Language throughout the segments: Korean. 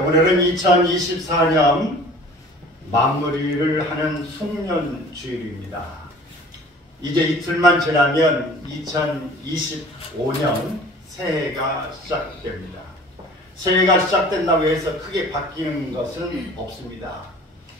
오늘은 2024년 마무리를 하는 송년주일입니다. 이제 이틀만 지나면 2025년 새해가 시작됩니다. 새해가 시작된다고 해서 크게 바뀌는 것은 없습니다.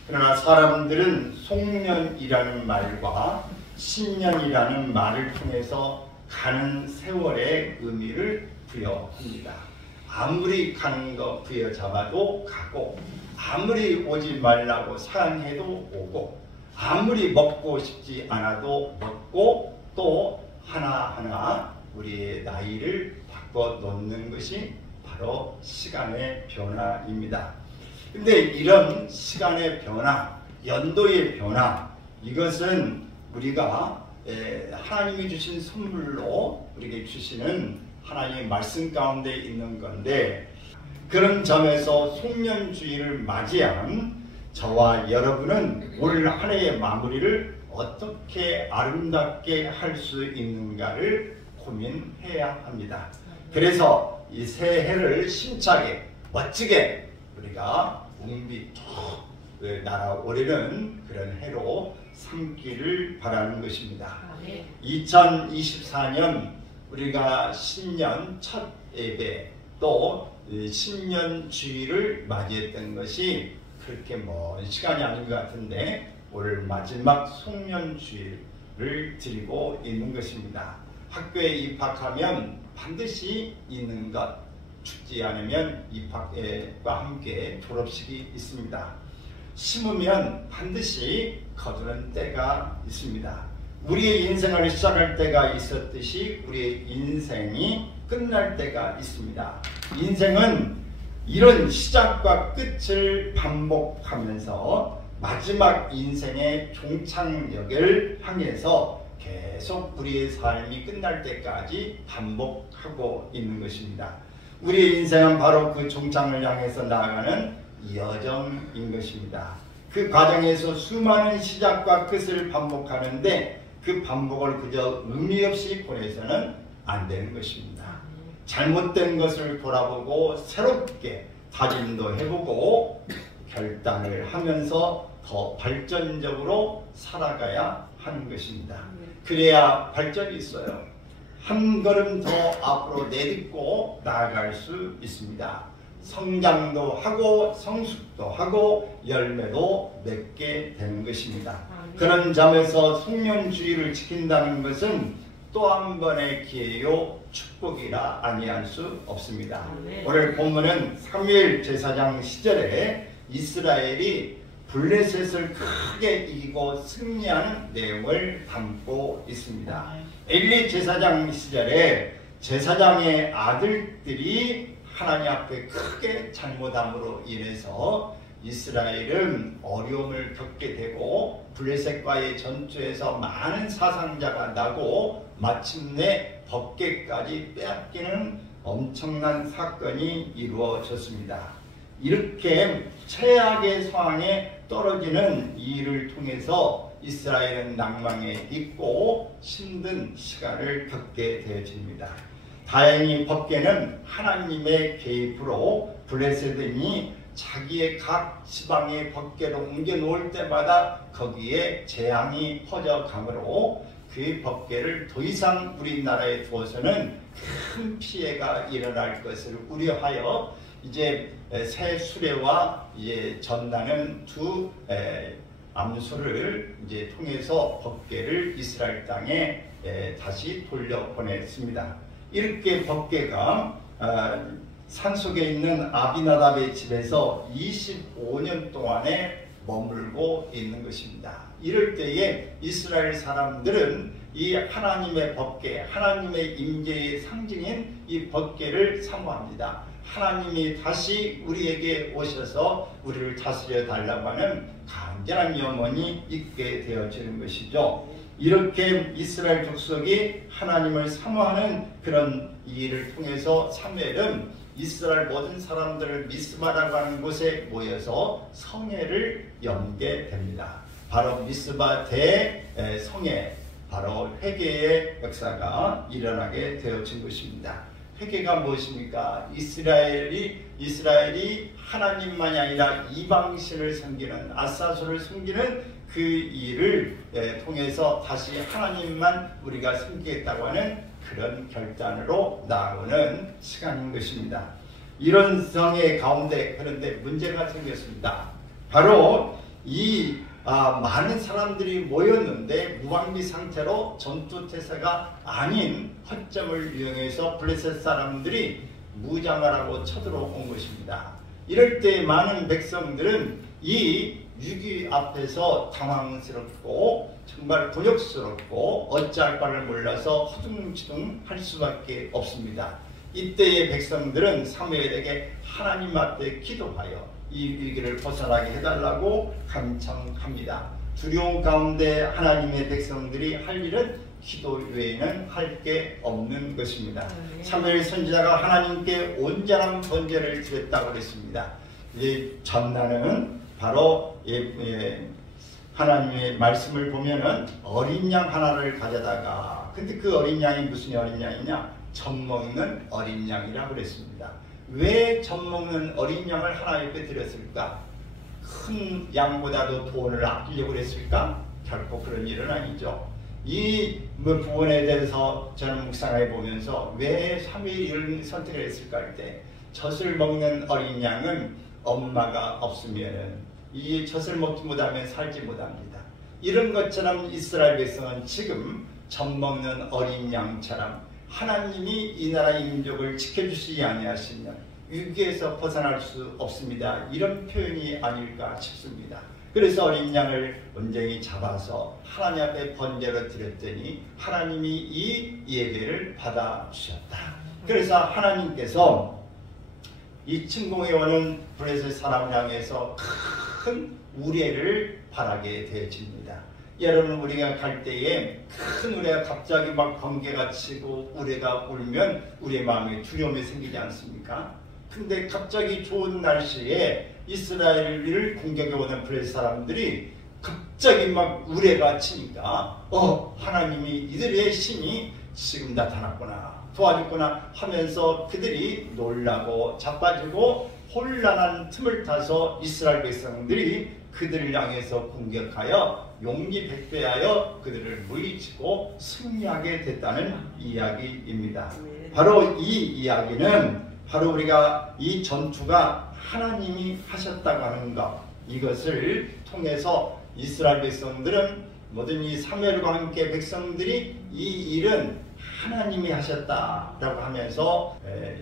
그러나 사람들은 송년이라는 말과 신년이라는 말을 통해서 가는 세월의 의미를 부여합니다. 아무리 가는 거 부여잡아도 가고, 아무리 오지 말라고 사양해도 오고, 아무리 먹고 싶지 않아도 먹고, 또 하나하나 우리의 나이를 바꿔 놓는 것이 바로 시간의 변화입니다. 근데 이런 시간의 변화, 연도의 변화, 이것은 우리가 하나님이 주신 선물로 우리에게 주시는 하나님의 말씀 가운데 있는 건데, 그런 점에서 송년주일을 맞이한 저와 여러분은 올 한 해의 마무리를 어떻게 아름답게 할 수 있는가를 고민해야 합니다. 그래서 이 새해를 힘차게 멋지게 우리가 운비 쭉 날아오르는 그런 해로 삼기를 바라는 것입니다. 2024년 우리가 신년 첫 예배 또 신년주일을 맞이했던 것이 그렇게 먼 시간이 아닌 것 같은데, 오늘 마지막 송년주일을 드리고 있는 것입니다. 학교에 입학하면 반드시 있는 것, 죽지 않으면 입학과 함께 졸업식이 있습니다. 심으면 반드시 거두는 때가 있습니다. 우리의 인생을 시작할 때가 있었듯이 우리의 인생이 끝날 때가 있습니다. 인생은 이런 시작과 끝을 반복하면서 마지막 인생의 종착역을 향해서 계속 우리의 삶이 끝날 때까지 반복하고 있는 것입니다. 우리의 인생은 바로 그 종착을 향해서 나아가는 여정인 것입니다. 그 과정에서 수많은 시작과 끝을 반복하는데 그 반복을 그저 의미 없이 보내서는 안 되는 것입니다. 잘못된 것을 돌아보고 새롭게 다짐도 해보고 결단을 하면서 더 발전적으로 살아가야 하는 것입니다. 그래야 발전이 있어요. 한 걸음 더 앞으로 내딛고 나아갈 수 있습니다. 성장도 하고 성숙도 하고 열매도 맺게 되는 것입니다. 그런 점에서 송년주일을 지킨다는 것은 또 한 번의 기회요 축복이라 아니할 수 없습니다. 오늘 본문은 사무엘 제사장 시절에 이스라엘이 블레셋을 크게 이기고 승리하는 내용을 담고 있습니다. 엘리 제사장 시절에 제사장의 아들들이 하나님 앞에 크게 잘못함으로 인해서 이스라엘은 어려움을 겪게 되고 블레셋과의 전투에서 많은 사상자가 나고 마침내 법궤까지 빼앗기는 엄청난 사건이 이루어졌습니다. 이렇게 최악의 상황에 떨어지는 이 일을 통해서 이스라엘은 낭망에 있고 힘든 시간을 겪게 되어집니다. 다행히 법궤는 하나님의 개입으로 블레셋인이 자기의 각 지방의 법궤를 옮겨 놓을 때마다 거기에 재앙이 퍼져가므로 그 법궤를 더 이상 우리나라에 두어서는 큰 피해가 일어날 것을 우려하여 이제 새 수레와 이제 전나는 두 암소를 이제 통해서 법궤를 이스라엘 땅에 다시 돌려보냈습니다. 이렇게 법궤가 산속에 있는 아비나답의 집에서 25년 동안에 머물고 있는 것입니다. 이럴 때에 이스라엘 사람들은 이 하나님의 법궤, 하나님의 임재의 상징인 이 법궤를 사모합니다. 하나님이 다시 우리에게 오셔서 우리를 다스려 달라고 하는 간절한 염원이 있게 되어지는 것이죠. 이렇게 이스라엘 족속이 하나님을 사모하는 그런 일을 통해서 사무엘은 이스라엘 모든 사람들을 미스바라고 하는 곳에 모여서 성회를 열게 됩니다. 바로 미스바 대성회, 바로 회개의 역사가 일어나게 되어진 것입니다. 회개가 무엇입니까? 이스라엘이 이스라엘이 하나님만이 아니라 이방신을 섬기는 아사소를 섬기는 그 일을 통해서 다시 하나님만 우리가 섬기겠다고 하는 그런 결단으로 나오는 시간인 것입니다. 이런 상황의 가운데 그런데 문제가 생겼습니다. 바로 이 많은 사람들이 모였는데 무방비 상태로 전투태세가 아닌 허점을 이용해서 블레셋 사람들이 무장을 하고 쳐들어온 것입니다. 이럴 때 많은 백성들은 이 위기 앞에서 당황스럽고 정말 곤욕스럽고 어찌할 바를 몰라서 허둥지둥 할 수밖에 없습니다. 이때의 백성들은 사무엘에게 하나님 앞에 기도하여 이 위기를 벗어나게 해달라고 간청합니다. 두려움 가운데 하나님의 백성들이 할 일은 기도 외에는 할 게 없는 것입니다. 사무엘 선지자가 하나님께 온전한 번제를 드렸다고 했습니다. 이 전날은 바로 하나님의 말씀을 보면은 어린 양 하나를 가져다가, 근데 그 어린 양이 무슨 어린 양이냐? 젖 먹는 어린 양이라고 그랬습니다. 왜 젖 먹는 어린 양을 하나님 앞에 드렸을까? 큰 양보다도 돈을 아끼려고 그랬을까? 결코 그런 일은 아니죠. 이 부분에 대해서 저는 묵상해 보면서 왜 사무엘이 이런 선택을 했을까 할 때, 젖을 먹는 어린 양은 엄마가 없으면은 이 젖을 먹지 못하면 살지 못합니다. 이런 것처럼 이스라엘 백성은 지금 젖 먹는 어린 양처럼 하나님이 이 나라의 민족을 지켜주시지 아니하시면 위기에서 벗어날 수 없습니다. 이런 표현이 아닐까 싶습니다. 그래서 어린 양을 온전히 잡아서 하나님 앞에 번제로 드렸더니 하나님이 이 예배를 받아주셨다. 그래서 하나님께서 이 침공해 오는 블레셋 사람을 향해서 큰 우레를 바라게 되어집니다. 여러분, 우리가 갈 때에 큰 우레가 갑자기 막 번개가 치고 우레가 울면 우리의 마음에 두려움이 생기지 않습니까? 근데 갑자기 좋은 날씨에 이스라엘을 공격해 오는 블레셋 사람들이 갑자기 막 우레가 치니까 하나님이 이들의 신이 지금 나타났구나, 도와줬구나 하면서 그들이 놀라고 자빠지고 혼란한 틈을 타서 이스라엘 백성들이 그들을 향해서 공격하여 용기백배하여 그들을 물리치고 승리하게 됐다는 이야기입니다. 바로 이 이야기는 바로 우리가 이 전투가 하나님이 하셨다고 하는 것, 이것을 통해서 이스라엘 백성들은 모든 이 사무엘과 함께 백성들이 이 일은 하나님이 하셨다라고 하면서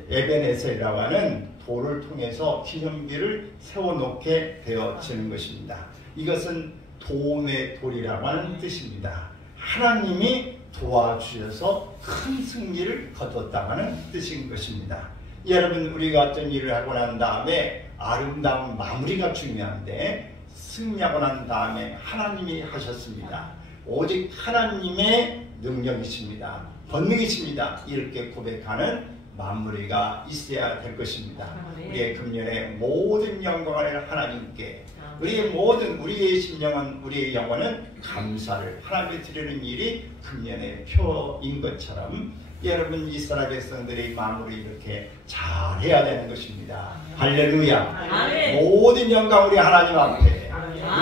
에벤에셀이라고 하는 돌을 통해서 기념비를 세워놓게 되어지는 것입니다. 이것은 도움의 돌이라고 하는 뜻입니다. 하나님이 도와주셔서 큰 승리를 거뒀다고 하는 뜻인 것입니다. 여러분, 우리가 어떤 일을 하고 난 다음에 아름다운 마무리가 중요한데 승리하고 난 다음에 하나님이 하셨습니다. 오직 하나님의 능력이십니다. 권능이십니다. 이렇게 고백하는 마무리가 있어야 될 것입니다. 우리의 금년의 모든 영광을 하나님께, 우리의 심령은, 우리의 영혼은 감사를 하나님께 드리는 일이 금년의 표인 것처럼 여러분, 이스라엘 백성들의 마무리 이렇게 잘 해야 되는 것입니다. 할렐루야. 모든 영광 우리 하나님 앞에,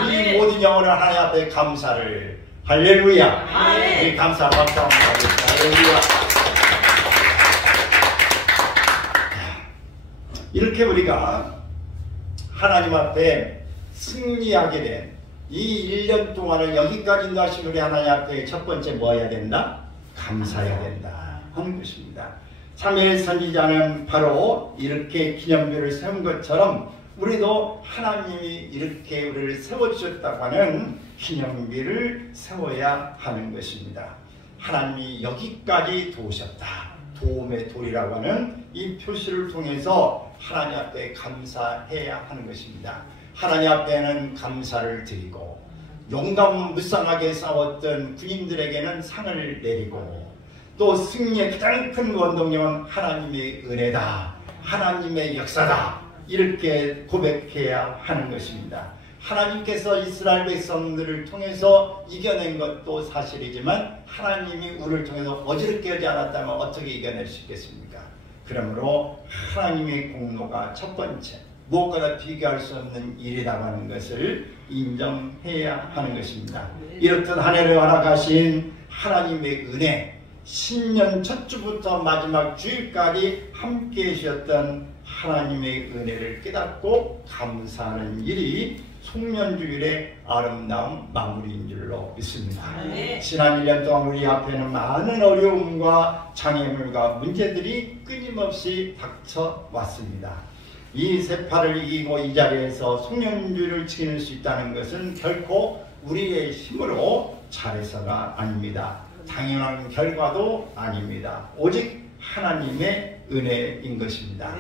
우리 모든 영혼을 하나님 앞에 감사를, 할렐루야. 우리 감사 박수 한번 하겠습니다. 할렐루야. 이렇게 우리가 하나님 앞에 승리하게 된 이 1년 동안을 여기까지 인도하신 우리 하나님 앞에 첫 번째 뭐 해야 된다? 감사해야 된다 하는 것입니다. 사무엘 선지자는 바로 이렇게 기념비를 세운 것처럼 우리도 하나님이 이렇게 우리를 세워주셨다고 하는 기념비를 세워야 하는 것입니다. 하나님이 여기까지 도우셨다, 도움의 돌이라고 하는 이 표시를 통해서 하나님 앞에 감사해야 하는 것입니다. 하나님 앞에는 감사를 드리고 용감무쌍하게 싸웠던 군인들에게는 상을 내리고 또 승리의 가장 큰 원동력은 하나님의 은혜다, 하나님의 역사다, 이렇게 고백해야 하는 것입니다. 하나님께서 이스라엘 백성들을 통해서 이겨낸 것도 사실이지만 하나님이 우리를 통해서 어지럽게 하지 않았다면 어떻게 이겨낼 수 있겠습니까? 그러므로 하나님의 공로가 첫 번째, 무엇과도 비교할 수 없는 일이라고 하는 것을 인정해야 하는 것입니다. 이렇듯 한 해를 허락하신 하나님의 은혜, 신년 첫 주부터 마지막 주일까지 함께 해주셨던 하나님의 은혜를 깨닫고 감사하는 일이 송년주일의 아름다운 마무리인 줄로 믿습니다. 지난 1년 동안 우리 앞에는 많은 어려움과 장애물과 문제들이 끊임없이 닥쳐왔습니다. 이 세파를 이기고 이 자리에서 송년주일을 지킬 수 있다는 것은 결코 우리의 힘으로 잘해서가 아닙니다. 당연한 결과도 아닙니다. 오직 하나님의 은혜인 것입니다.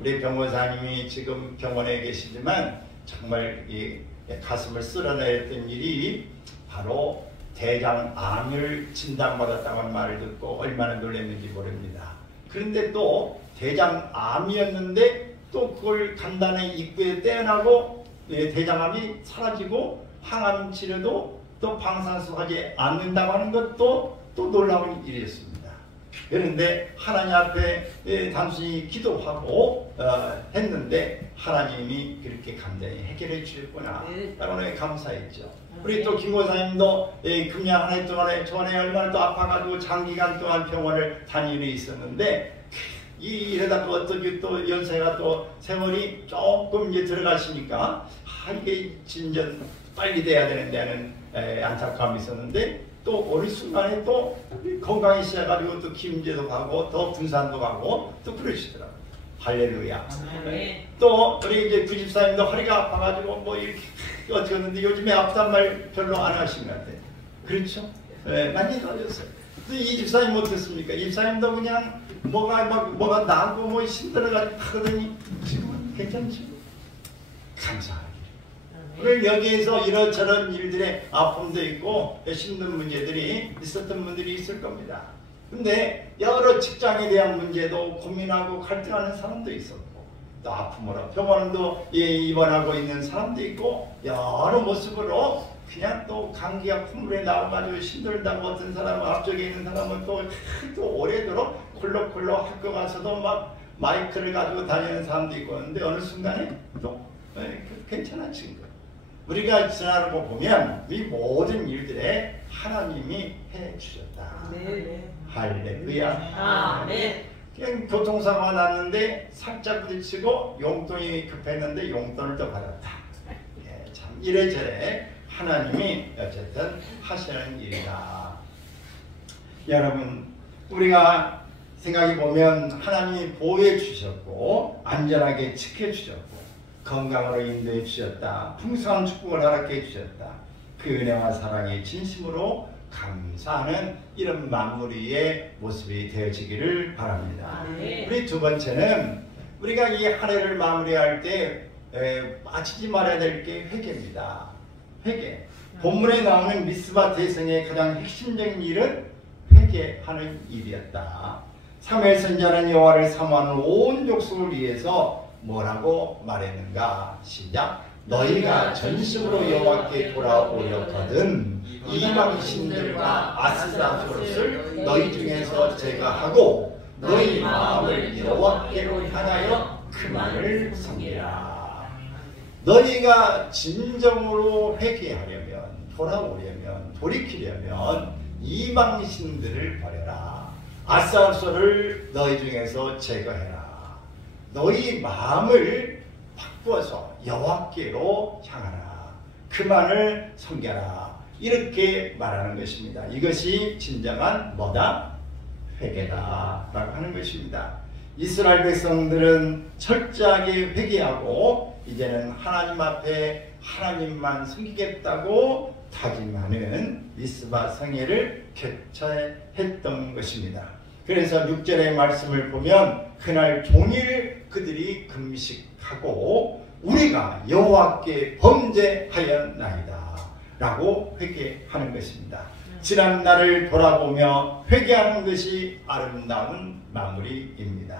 우리 병원사님이 지금 병원에 계시지만 정말 이 가슴을 쓸어냈던 일이 바로 대장암을 진단받았다고 하는 말을 듣고 얼마나 놀랐는지 모릅니다. 그런데 또 대장암이었는데 또 그걸 간단히 입구에 떼어나고 대장암이 사라지고 항암 치료도 또 방사수하지 않는다고 하는 것도 또 놀라운 일이었습니다. 그런데 하나님 앞에 단순히 기도하고 했는데 하나님이 그렇게 간단히 해결해 주셨구나 라고 감사했죠. 우리 또 김고사님도 금년 한 해 동안에 저번에 얼마나 또 아파가지고 장기간 동안 병원을 다니는 있었는데 이러다 또 어떻게 또 연세가 또 세월이 조금 이제 들어가시니까 이게 진전 빨리 돼야 되는데 하는 안타까움이 있었는데 또 어느 순간에 또 건강해지셔가지고 또 김제도 가고 또 군산도 가고 또 그러시더라고요. 할렐루야. 또 우리 이제 구집사님도 허리가 아파가지고 뭐 이렇게 어떻게 했는데 요즘에 아프단 말 별로 안 하시는 것 같아요. 그렇죠? 많이 좋아졌어요. 이 집사님 어떻습니까? 이 집사님도 그냥 뭐가 나고 뭐 힘들어가지고 하더니 지금은 괜찮으시고 감사하게. 오늘 여기에서 이런저런 일들의 아픔도 있고 힘든 문제들이 있었던 분들이 있을 겁니다. 근데 여러 직장에 대한 문제도 고민하고 갈등하는 사람도 있었고 또 아픔으로 병원도 입원하고 있는 사람도 있고 여러 모습으로 그냥 또 감기가 콧물에 나와가지고 힘들다고 어떤 사람은 앞쪽에 있는 사람은 또 오래도록 콜록콜록 학교 가서도 막 마이크를 가지고 다니는 사람도 있고 하는데 어느 순간에 또 괜찮아진 거예요. 우리가 지나고 보면 이 모든 일들에 하나님이 해주셨다. 할렐루야. 그냥 교통사고가 났는데 살짝 부딪히고 용돈이 급했는데 용돈을 또 받았다. 참 이래저래 하나님이 어쨌든 하시는 일이다. 여러분 우리가 생각해보면 하나님이 보호해 주셨고 안전하게 지켜주셨고 건강으로 인도해 주셨다. 풍성한 축복을 허락해 주셨다. 그 은혜와 사랑에 진심으로 감사하는 이런 마무리의 모습이 되어지기를 바랍니다. 우리 두 번째는 우리가 이 한 해를 마무리할 때 빠지지 말아야 될 게 회개입니다. 회개. 본문에 나오는 미스바 대성의 가장 핵심적인 일은 회개하는 일이었다. 사무엘 선지자는 여호와를 사모하는 온 족속을 위해서 뭐라고 말했는가? 시작. 너희가 전심으로 여호와께 돌아오려거든 이방 신들과 아스타롯을 너희 중에서 제거하고 너희 마음을 여호와께로 향하여 그만을 섬기라. 너희가 진정으로 회개하려면 돌아오려면 돌이키려면 이방 신들을 버려라. 아스타롯을 너희 중에서 제거해라. 너희 마음을 바꾸어서 여호와께로 향하라. 그만을 섬겨라. 이렇게 말하는 것입니다. 이것이 진정한 뭐다? 회개다 라고 하는 것입니다. 이스라엘 백성들은 철저하게 회개하고 이제는 하나님 앞에 하나님만 섬기겠다고 다짐하는 미스바 성회를 개최했던 것입니다. 그래서 6절의 말씀을 보면 그날 종일 그들이 금식하고 우리가 여호와께 범죄하였나이다 라고 회개하는 것입니다. 지난 날을 돌아보며 회개하는 것이 아름다운 마무리입니다.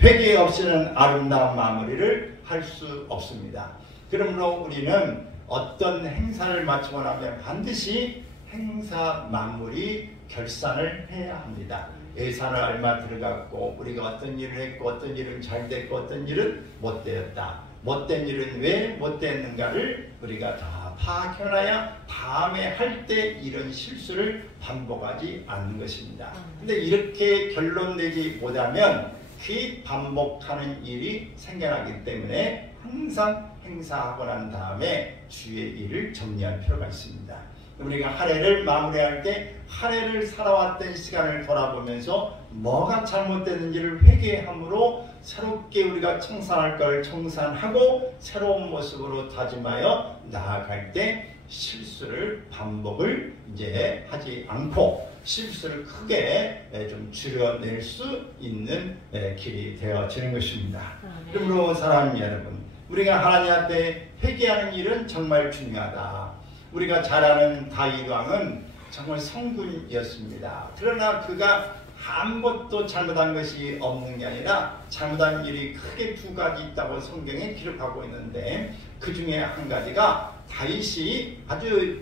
회개 없이는 아름다운 마무리를 할 수 없습니다. 그러므로 우리는 어떤 행사를 마치고 나면 반드시 행사 마무리 결산을 해야 합니다. 예산을 얼마 들어갔고 우리가 어떤 일을 했고 어떤 일은 잘 됐고 어떤 일은 못 되었다. 못된 일은 왜 못됐는가를 우리가 다 파악해놔야 다음에 할 때 이런 실수를 반복하지 않는 것입니다. 근데 이렇게 결론 내지 못하면 그 반복하는 일이 생겨나기 때문에 항상 행사하고 난 다음에 주의 일을 정리할 필요가 있습니다. 우리가 한 해를 마무리할 때 한 해를 살아왔던 시간을 돌아보면서 뭐가 잘못됐는지를 회개함으로 새롭게 우리가 청산할 걸 청산하고 새로운 모습으로 다짐하여 나아갈 때 실수를 반복을 이제 하지 않고 실수를 크게 좀 줄여낼 수 있는 길이 되어지는 것입니다. 그러므로 사랑하는 여러분, 우리가 하나님 앞에 회개하는 일은 정말 중요하다. 우리가 잘 아는 다윗 왕은 정말 성군이었습니다. 그러나 그가 아무것도 잘못한 것이 없는 게 아니라 잘못한 일이 크게 두 가지 있다고 성경에 기록하고 있는데 그 중에 한 가지가 다윗이 아주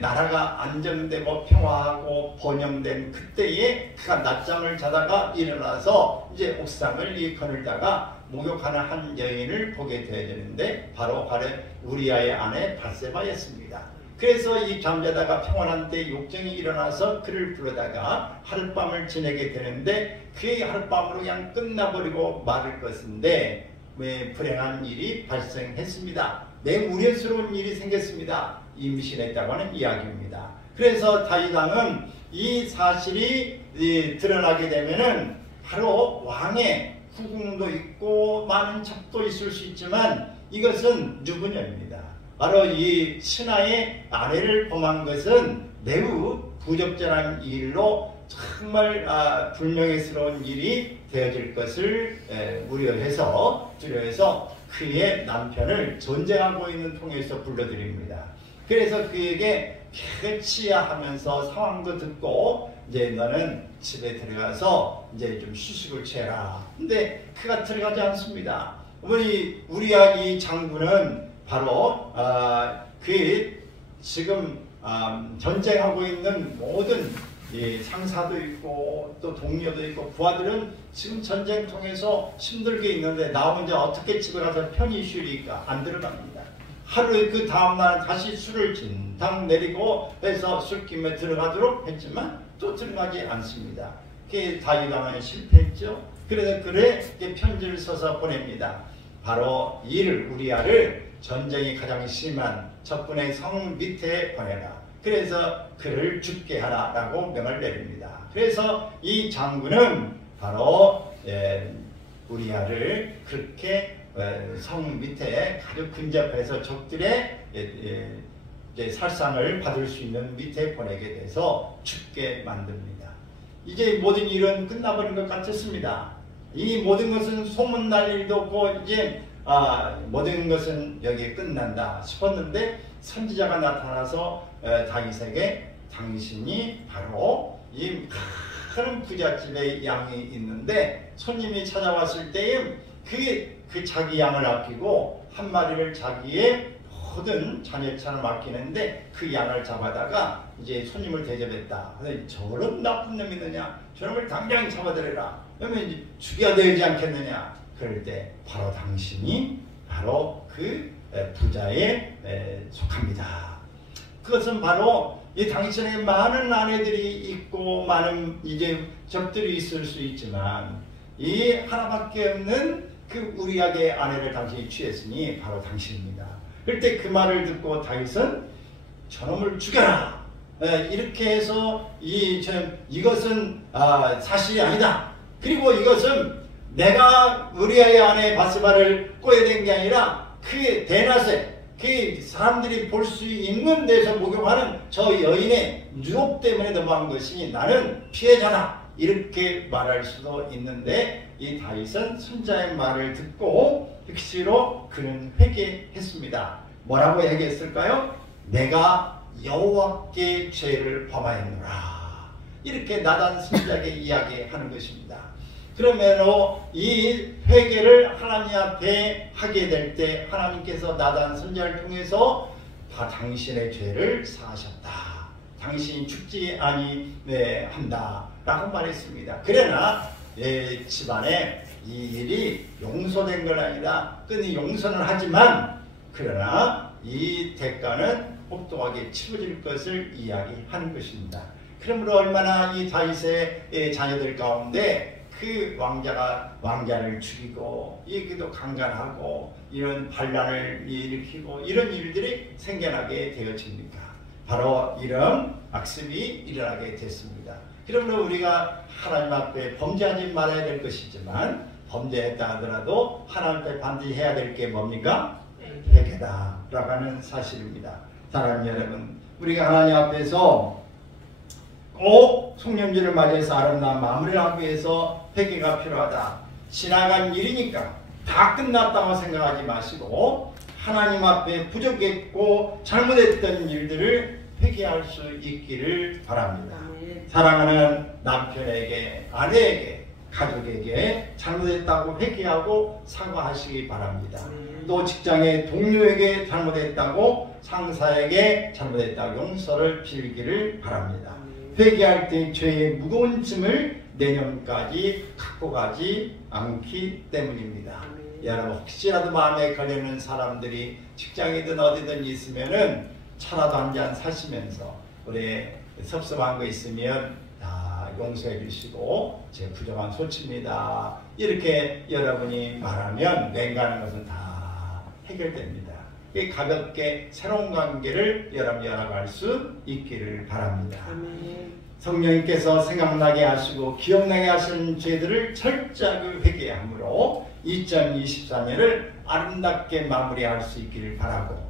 나라가 안정되고 평화하고 번영된 그때에 그가 낮잠을 자다가 일어나서 이제 옥상을 거닐다가 목욕하는 한 여인을 보게 되었는데 바로 우리아의 아내 바세바였습니다. 그래서 이 잠자다가 평안한 때 욕정이 일어나서 그를 부르다가 하룻밤을 지내게 되는데 그 하룻밤으로 그냥 끝나버리고 말을 것인데 왜 불행한 일이 발생했습니다. 매우 우려스러운 일이 생겼습니다. 임신했다고 하는 이야기입니다. 그래서 다윗 왕은 이 사실이 드러나게 되면은 바로 왕의 후궁도 있고 많은 척도 있을 수 있지만 이것은 유부녀입니다. 바로 이 신하의 아내를 범한 것은 매우 부적절한 일로 정말 불명예스러운 일이 되어질 것을 우려해서 두려워해서 그의 남편을 전쟁하고 있는 통에서 불러드립니다. 그래서 그에게 캐치하면서 상황도 듣고 이제 너는 집에 들어가서 이제 좀 휴식을 취해라. 근데 그가 들어가지 않습니다. 우리야 이 장군은 바로 그 지금 전쟁하고 있는 모든 상사도 있고 또 동료도 있고 부하들은 지금 전쟁 통해서 힘들게 있는데 나 혼자 어떻게 집에 가서 편히 쉬리까? 안 들어갑니다. 하루에 그 다음날 다시 술을 진탕 내리고 해서 술김에 들어가도록 했지만 또 들어가지 않습니다. 그게 다윗 왕은 실패했죠. 그래서 편지를 써서 보냅니다. 바로 우리아를 전쟁이 가장 심한 적군의 성 밑에 보내라. 그래서 그를 죽게 하라라고 명을 내립니다. 그래서 이 장군은 바로 우리아를 그렇게 성 밑에 아주 근접해서 적들의 살상을 받을 수 있는 밑에 보내게 돼서 죽게 만듭니다. 이제 모든 일은 끝나버린 것 같았습니다. 이 모든 것은 소문날 일도 없고 이제 모든 것은 여기에 끝난다 싶었는데 선지자가 나타나서 다윗에게 당신이 바로 이 큰 부잣집에 양이 있는데 손님이 찾아왔을 때에 그 자기 양을 아끼고 한 마리를 자기의 모든 자녀처럼 아끼는데 그 양을 잡아다가 이제 손님을 대접했다. 그래서 저런 나쁜 놈이 있느냐? 저놈을 당장 잡아들여라. 그러면 이제 죽여야 되지 않겠느냐? 그럴 때 바로 당신이 바로 그 부자에 속합니다. 그것은 바로 이 당신의 많은 아내들이 있고 많은 이제 적들이 있을 수 있지만 이 하나밖에 없는 그 우리아의 아내를 당신이 취했으니 바로 당신입니다. 그럴 때 그 말을 듣고 다윗은 저놈을 죽여라. 이렇게 해서 이것은 사실이 아니다. 그리고 이것은 내가 우리아의 아내 바세바를 꼬여댄 게 아니라 그 대낮에 그 사람들이 볼 수 있는 데서 목욕하는 저 여인의 유혹 때문에 넘어간 것이 나는 피해자다. 이렇게 말할 수도 있는데 이 다윗은 손자의 말을 듣고 즉시로 그는 회개했습니다. 뭐라고 얘기했을까요? 내가 여호와께 죄를 범하였노라. 이렇게 나단 선지자에게 이야기하는 것입니다. 그러므로 이 회개를 하나님 앞에 하게 될 때 하나님께서 나단 선지자를 통해서 다 당신의 죄를 사하셨다. 당신이 죽지 아니한다 라고 말했습니다. 그러나 내 집안에 이 일이 용서된 건 아니다. 끊이 용서는 하지만 그러나 이 대가는 혹독하게 치러질 것을 이야기하는 것입니다. 그러므로 얼마나 이 다윗의 자녀들 가운데 그 왕자를 죽이고 그도 강간하고 이런 반란을 일으키고 이런 일들이 생겨나게 되어집니까? 바로 이런 악습이 일어나게 됐습니다. 그러므로 우리가 하나님 앞에 범죄하지 말아야 될 것이지만 범죄했다 하더라도 하나님 앞에 반드시 해야 될 게 뭡니까? 회개다라고 하는 사실입니다. 사랑하는 여러분, 우리가 하나님 앞에서 꼭 송년주를 맞이해서 아름다운 마무리를 하기 위해서 회개가 필요하다. 지나간 일이니까 다 끝났다고 생각하지 마시고 하나님 앞에 부족했고 잘못했던 일들을 회개할 수 있기를 바랍니다. 사랑하는 남편에게, 아내에게, 가족에게 잘못했다고 회개하고 사과하시기 바랍니다. 또 직장의 동료에게 잘못했다고, 상사에게 잘못했다고 용서를 빌기를 바랍니다. 회개할 때 죄의 무거운 짐을 내년까지 갖고 가지 않기 때문입니다. 여러분, 혹시라도 마음에 걸리는 사람들이 직장이든 어디든 있으면은 차라도 한 잔 사시면서 우리 섭섭한 거 있으면 다 용서해 주시고 제 부정한 소치입니다. 이렇게 여러분이 말하면 맹가하는 것은 다 해결됩니다. 가볍게 새로운 관계를 여러분 열어갈 수 있기를 바랍니다. 성령님께서 생각나게 하시고 기억나게 하시는 죄들을 철저하게 회개함으로 2024년을 아름답게 마무리할 수 있기를 바라고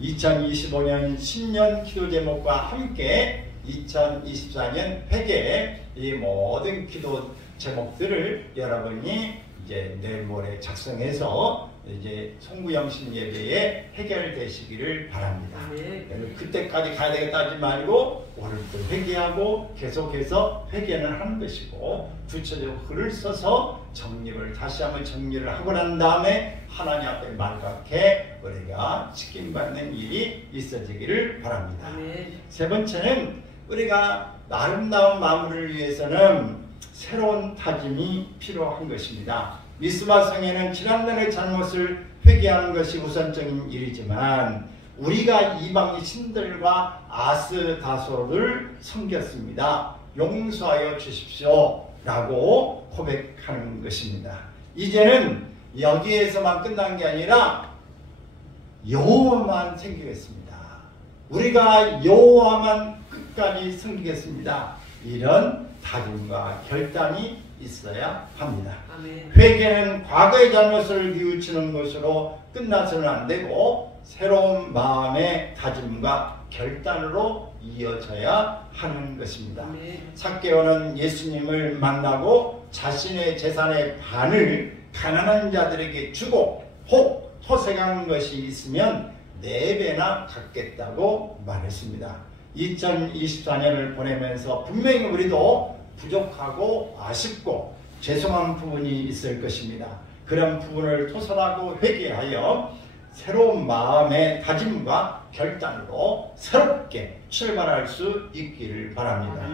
2025년 신년 기도 제목과 함께 2024년 회개의 이 모든 기도 제목들을 여러분이 이제 내일 모레 작성해서 이제 송구영신 예배에 해결되시기를 바랍니다. 그때까지 가야 되겠다 하지 말고 오늘부터 회개하고 계속해서 회개는 하는 것이고 구체적으로 글을 써서 정립을 다시 한번 정리를 하고 난 다음에 하나님 앞에 말같게 우리가 지킴받는 일이 있어지기를 바랍니다. 세 번째는 우리가 아름다운 마무리를 위해서는 새로운 다짐이 필요한 것입니다. 미스바 성에는 지난날의 잘못을 회개하는 것이 우선적인 일이지만 우리가 이방의 신들과 아스다소를 섬겼습니다. 용서하여 주십시오 라고 고백하는 것입니다. 이제는 여기에서만 끝난 게 아니라 여호와만 섬기겠습니다. 우리가 여호와만 끝까지 섬기겠습니다. 이런 다짐과 결단이 있어야 합니다. 회개는 과거의 잘못을 뉘우치는 것으로 끝나서는 안 되고 새로운 마음의 다짐과 결단으로 이어져야 하는 것입니다. 삭개오는 예수님을 만나고 자신의 재산의 반을 가난한 자들에게 주고 혹 토색한 것이 있으면 4배나 갚겠다고 말했습니다. 2024년을 보내면서 분명히 우리도 부족하고 아쉽고 죄송한 부분이 있을 것입니다. 그런 부분을 토설하고 회개하여 새로운 마음의 다짐과 결단으로 새롭게 출발할 수 있기를 바랍니다.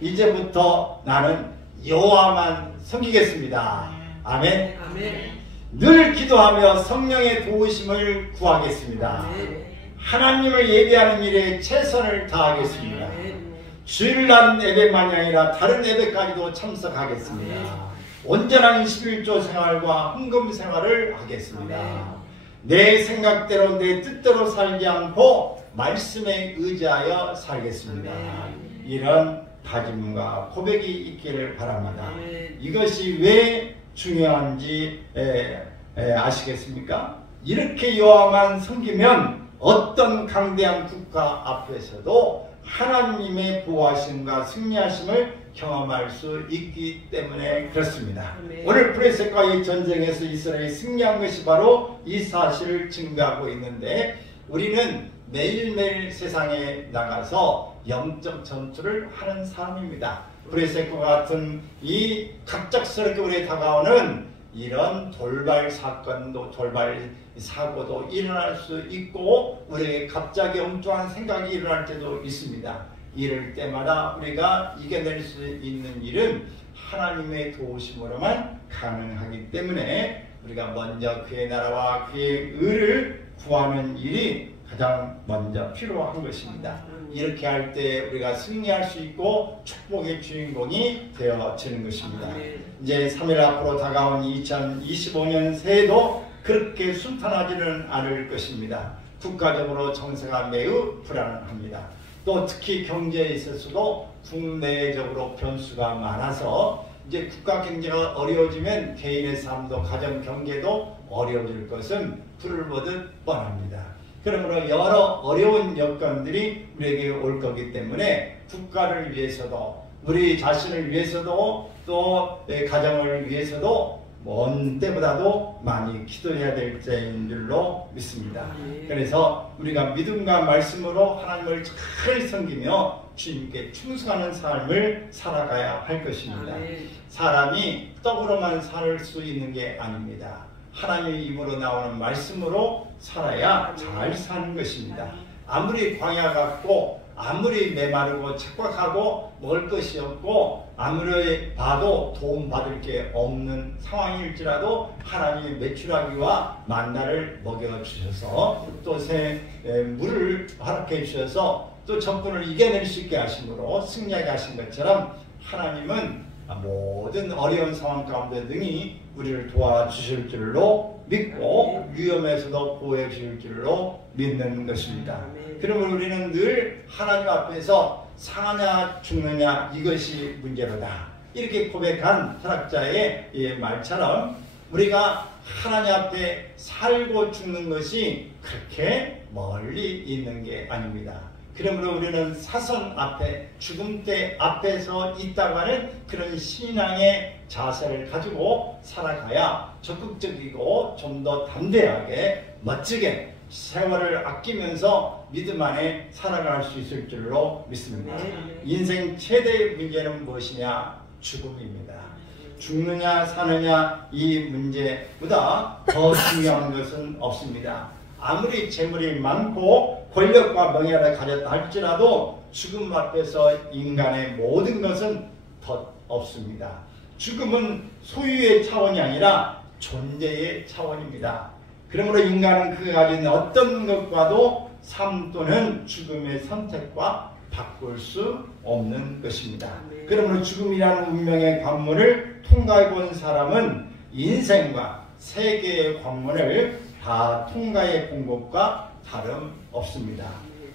이제부터 나는 여호와만 섬기겠습니다. 아멘. 늘 기도하며 성령의 도우심을 구하겠습니다. 하나님을 예배하는 일에 최선을 다하겠습니다. 주일날 예배만이 아니라 다른 예배까지도 참석하겠습니다. 온전한 11조 생활과 헌금 생활을 하겠습니다. 내 생각대로 내 뜻대로 살지 않고 말씀에 의지하여 살겠습니다. 이런 다짐과 고백이 있기를 바랍니다. 이것이 왜 중요한지 아시겠습니까? 이렇게 여호와만 섬기면 어떤 강대한 국가 앞에서도 하나님의 보호하심과 승리하심을 경험할 수 있기 때문에 그렇습니다. 오늘 브레셋과의 전쟁에서 이스라엘이 승리한 것이 바로 이 사실을 증거하고 있는데 우리는 매일매일 세상에 나가서 영적 전투를 하는 삶입니다. 브레셋과 같은 이 갑작스럽게 우리에 다가오는 이런 돌발 사건도 돌발 사고도 일어날 수 있고 우리에게 갑자기 엉뚱한 생각이 일어날 때도 있습니다. 이럴 때마다 우리가 이겨낼 수 있는 일은 하나님의 도우심으로만 가능하기 때문에 우리가 먼저 그의 나라와 그의 의를 구하는 일이 가장 먼저 필요한 것입니다. 이렇게 할 때 우리가 승리할 수 있고 축복의 주인공이 되어지는 것입니다. 이제 3일 앞으로 다가온 2025년 새해도 그렇게 순탄하지는 않을 것입니다. 국가적으로 정세가 매우 불안합니다. 또 특히 경제에 있어서도 국내적으로 변수가 많아서 이제 국가 경제가 어려워지면 개인의 삶도 가정 경제도 어려워질 것은 불을 보듯 뻔합니다. 그러므로 여러 어려운 여건들이 우리에게 올 거기 때문에 국가를 위해서도 우리 자신을 위해서도 또 가정을 위해서도 먼 때보다도 많이 기도해야 될 때인 줄로 믿습니다. 그래서 우리가 믿음과 말씀으로 하나님을 잘 섬기며 주님께 충성하는 삶을 살아가야 할 것입니다. 사람이 떡으로만 살 수 있는 게 아닙니다. 하나님의 입으로 나오는 말씀으로 살아야 잘 사는 것입니다. 아무리 광야 같고 아무리 메마르고 척박하고 먹을 것이 없고 아무리 봐도 도움받을 게 없는 상황일지라도 하나님의 메추라기와 만나를 먹여주셔서 또 새 물을 허락해 주셔서 또 적군을 이겨낼 수 있게 하심으로 승리하게 하신 것처럼 하나님은 모든 어려운 상황 가운데 능히 우리를 도와주실 줄로 믿고 위험에서도 보호해 주실 줄로 믿는 것입니다. 그러면 우리는 늘 하나님 앞에서 사냐 죽느냐 이것이 문제로다 이렇게 고백한 철학자의 말처럼 우리가 하나님 앞에 살고 죽는 것이 그렇게 멀리 있는 게 아닙니다. 그러므로 우리는 사선 앞에 죽음대 앞에서 있다고 하는 그런 신앙의 자세를 가지고 살아가야 적극적이고 좀 더 담대하게 멋지게 세월을 아끼면서 믿음 안에 살아갈 수 있을 줄로 믿습니다. 인생 최대의 문제는 무엇이냐? 죽음입니다. 죽느냐 사느냐 이 문제보다 더 중요한 것은 없습니다. 아무리 재물이 많고 권력과 명예를 가졌다 할지라도 죽음 앞에서 인간의 모든 것은 덧 없습니다. 죽음은 소유의 차원이 아니라 존재의 차원입니다. 그러므로 인간은 그가 가진 어떤 것과도 삶 또는 죽음의 선택과 바꿀 수 없는 것입니다. 그러므로 죽음이라는 운명의 관문을 통과해 본 사람은 인생과 세계의 관문을 다 통과해 본 것과 다름없습니다.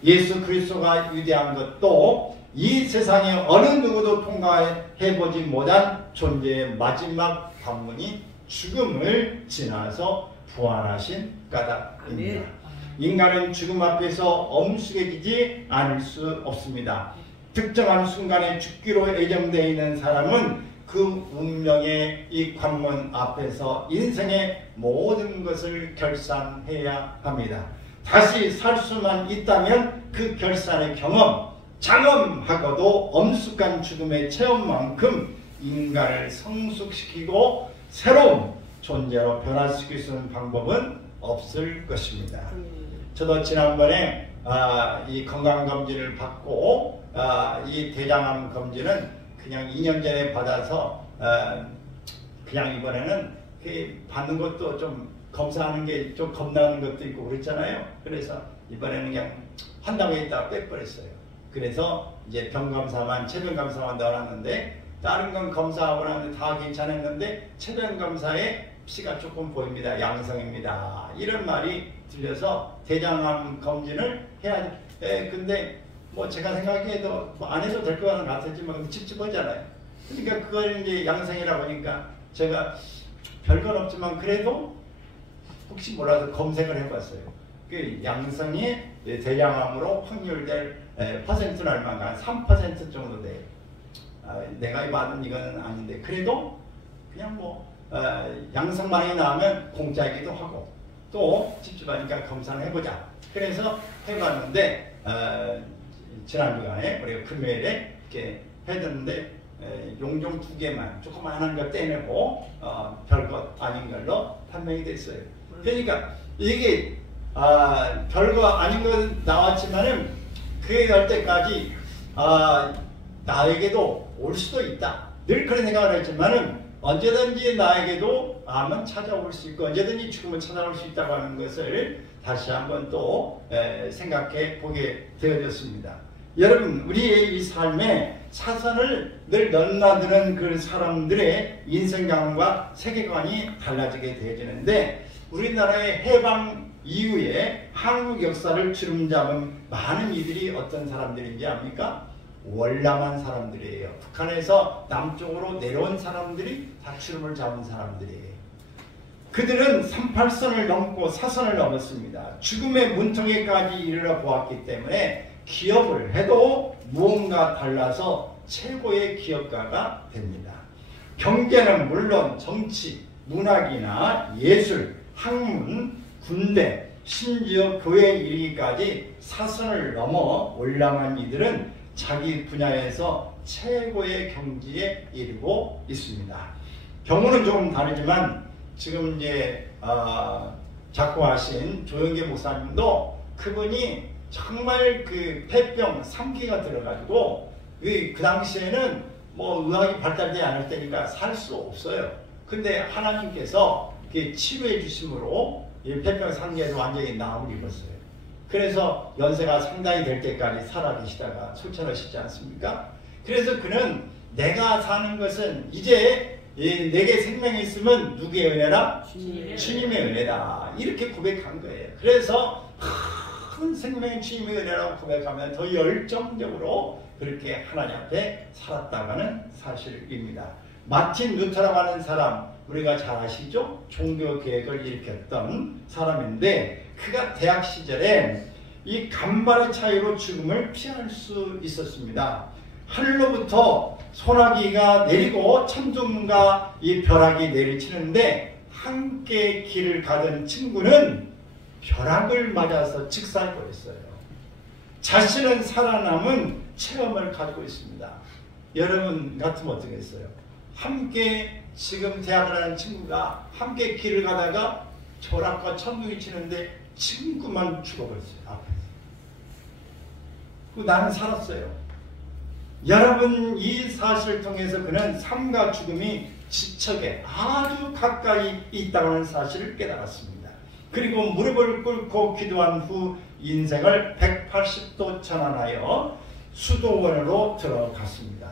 예수 그리스도가 위대한 것도 이 세상에 어느 누구도 통과해보지 못한 존재의 마지막 관문이 죽음을 지나서 부활하신 까닭입니다. 인간은 죽음 앞에서 엄숙해지지 않을 수 없습니다. 특정한 순간에 죽기로 예정되어 있는 사람은 그 운명의 이 관문 앞에서 인생의 모든 것을 결산해야 합니다. 다시 살 수만 있다면 그 결산의 경험, 장엄하고도 엄숙한 죽음의 체험만큼 인간을 성숙시키고 새로운 존재로 변화시킬 수 있는 방법은 없을 것입니다. 저도 지난번에 이 건강검진을 받고 이 대장암 검진은 그냥 2년 전에 받아서 그냥 이번에는 받는 것도 좀 검사하는 게 좀 겁나는 것도 있고 그랬잖아요. 그래서 이번에는 그냥 한다고 했다가 빼버렸어요. 그래서 이제 병검사만 체변검사만 넣어놨는데 다른 건 검사하고 나면 다 괜찮았는데 체변검사에 피가 조금 보입니다. 양성입니다. 이런 말이 들려서 대장암 검진을 해야 돼. 근데 뭐 제가 생각해도 뭐 안 해도 될 것 같았지만 찝찝하잖아요. 그러니까 그걸 이제 양성이라고 하니까 제가 별건 없지만 그래도 혹시 몰라서 검색을 해봤어요. 그 양성이 대장암으로 확률될 퍼센트는 얼마인가? 3% 정도 돼요. 내가 받은 이건 아닌데 그래도 그냥 뭐 양성만이 나오면 공짜이기도 하고 또 찝찝하니까 검사를 해보자. 그래서 해봤는데 지난주간에 우리가 금요일에 이렇게 해뒀는데 용종 2개만 조그마한 거 떼내고 별것 아닌 걸로 판명이 됐어요. 그러니까 이게 별거 아닌 거 나왔지만은 그게 될 때까지 나에게도 올 수도 있다. 늘 그런 생각을 했지만은 언제든지 나에게도 암은 찾아올 수 있고 언제든지 죽음은 찾아올 수 있다고 하는 것을 다시 한번 또 생각해 보게 되어졌습니다. 여러분, 우리의 이 삶에 사선을 늘 넘나드는 그 사람들의 인생관과 세계관이 달라지게 되어지는데, 우리나라의 해방 이후에 한국 역사를 주름잡은 많은 이들이 어떤 사람들인지 압니까? 월남한 사람들이에요. 북한에서 남쪽으로 내려온 사람들이 다 주름을 잡은 사람들이에요. 그들은 38선을 넘고 사선을 넘었습니다. 죽음의 문턱에까지 이르러 보았기 때문에 기업을 해도 무언가 달라서 최고의 기업가가 됩니다. 경제는 물론 정치, 문학이나 예술, 학문, 군대, 심지어 교회에 이르기까지 사선을 넘어 올라간 이들은 자기 분야에서 최고의 경지에 이르고 있습니다. 경우는 조금 다르지만 지금 이제 작고하신 조영계 목사님도 그분이 정말 그 폐병 3기가 들어가지고 그 당시에는 뭐 의학이 발달되지 않을 때니까 살 수 없어요. 근데 하나님께서 치료해 주심으로 이 폐병 3기에서 완전히 나음을 입었어요. 그래서 연세가 상당히 될 때까지 살아계시다가 소천하시지 않습니까? 그래서 그는 내가 사는 것은 이제 내게 생명이 있으면 누구의 은혜라? 주님의 은혜다. 이렇게 고백한 거예요. 그래서 큰 생명의 주님의 은혜라고 고백하면 더 열정적으로 그렇게 하나님 앞에 살았다가는 사실입니다. 마틴 루터라고 하는 사람, 우리가 잘 아시죠? 종교개혁을 일으켰던 사람인데, 그가 대학 시절에 이 간발의 차이로 죽음을 피할 수 있었습니다. 하늘로부터 소나기가 내리고 천둥과 이 벼락이 내리치는데 함께 길을 가던 친구는 벼락을 맞아서 직사해버렸어요. 자신은 살아남은 체험을 가지고 있습니다. 여러분 같으면 어떻겠어요? 함께 지금 대학을 하는 친구가 함께 길을 가다가 벼락과 천둥이 치는데 친구만 죽어버렸어요. 앞에서. 나는 살았어요. 여러분, 이 사실을 통해서 그는 삶과 죽음이 지척에 아주 가까이 있다고 하는 사실을 깨달았습니다. 그리고 무릎을 꿇고 기도한 후 인생을 180도 전환하여 수도원으로 들어갔습니다.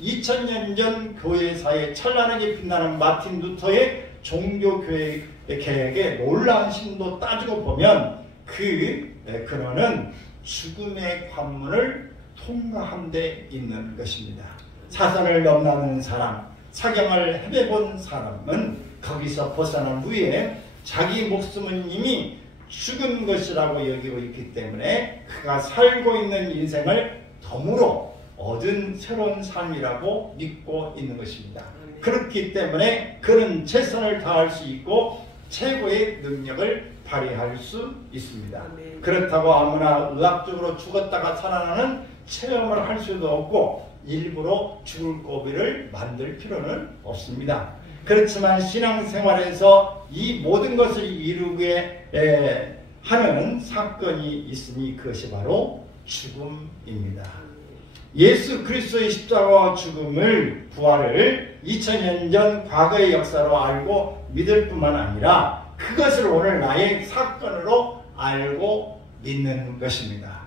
2000년 전 교회사에 찬란하게 빛나는 마틴 루터의 종교교회 개혁의 놀라운 신도 따지고 보면 그 근원은 죽음의 관문을 통과한 데 있는 것입니다. 사선을 넘나드는 사람, 사경을 헤매본 사람은 거기서 벗어난 후에 자기 목숨은 이미 죽은 것이라고 여기고 있기 때문에 그가 살고 있는 인생을 덤으로 얻은 새로운 삶이라고 믿고 있는 것입니다. 그렇기 때문에 그는 최선을 다할 수 있고 최고의 능력을 발휘할 수 있습니다. 그렇다고 아무나 의학적으로 죽었다가 살아나는 체험을 할 수도 없고 일부러 죽을 고비를 만들 필요는 없습니다. 그렇지만 신앙생활에서 이 모든 것을 이루게 하는 사건이 있으니 그것이 바로 죽음입니다. 예수 그리스도의 십자가와 죽음을, 부활을 2000년 전 과거의 역사로 알고 믿을 뿐만 아니라 그것을 오늘 나의 사건으로 알고 믿는 것입니다.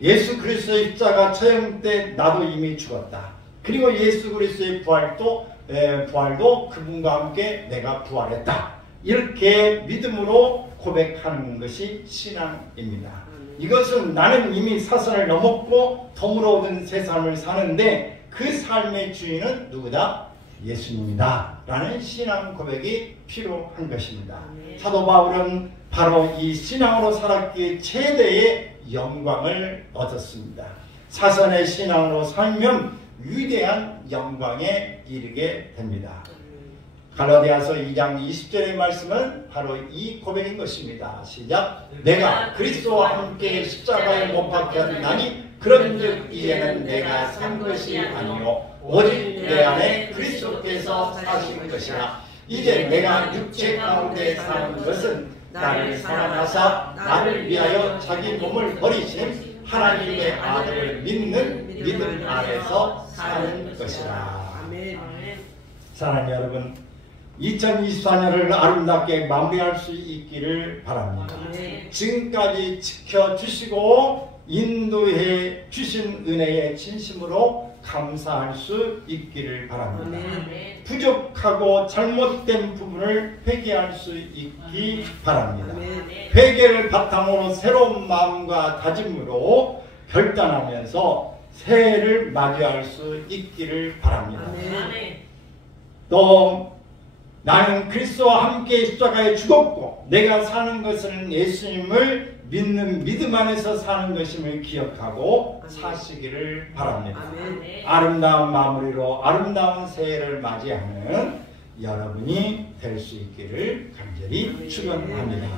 예수 그리스도의 십자가 처형 때 나도 이미 죽었다. 그리고 예수 그리스도의 부활도 그분과 함께 내가 부활했다. 이렇게 믿음으로 고백하는 것이 신앙입니다. 이것은 나는 이미 사선을 넘었고 덤으로 얻은 새 삶을 사는데 그 삶의 주인은 누구다? 예수님이다 라는 신앙 고백이 필요한 것입니다. 사도 바울은 바로 이 신앙으로 살았기에 최대의 영광을 얻었습니다. 사선의 신앙으로 살면 위대한 영광에 이르게 됩니다. 갈라디아서 2장 20절의 말씀은 바로 이 고백인 것입니다. 시작. 내가 그리스도와 함께 십자가에 못 박혔나니 그런즉 이제는 내가 산 것이 아니요 오직 내 안에 그리스도께서 사신 것이라. 이제 내가 육체 가운데 사는 것은 나를 사랑하사 나를 위하여 자기 몸을 버리신 하나님의 아들을 믿는 믿음 안에서 사는 것이라. 아멘. 사랑하는 여러분, 2024년을 아름답게 마무리할 수 있기를 바랍니다. 아멘. 지금까지 지켜주시고 인도해 주신 은혜에 진심으로 감사할 수 있기를 바랍니다. 아멘. 부족하고 잘못된 부분을 회개할 수 있기 바랍니다. 아멘. 회개를 바탕으로 새로운 마음과 다짐으로 결단하면서 새해를 맞이할 수 있기를 바랍니다. 아멘. 또 나는 그리스도와 함께 십자가에 죽었고 내가 사는 것은 예수님을 믿는 믿음 안에서 사는 것임을 기억하고 사시기를 바랍니다. 아멘. 아름다운 마무리로 아름다운 새해를 맞이하는 여러분이 될 수 있기를 간절히 축원합니다.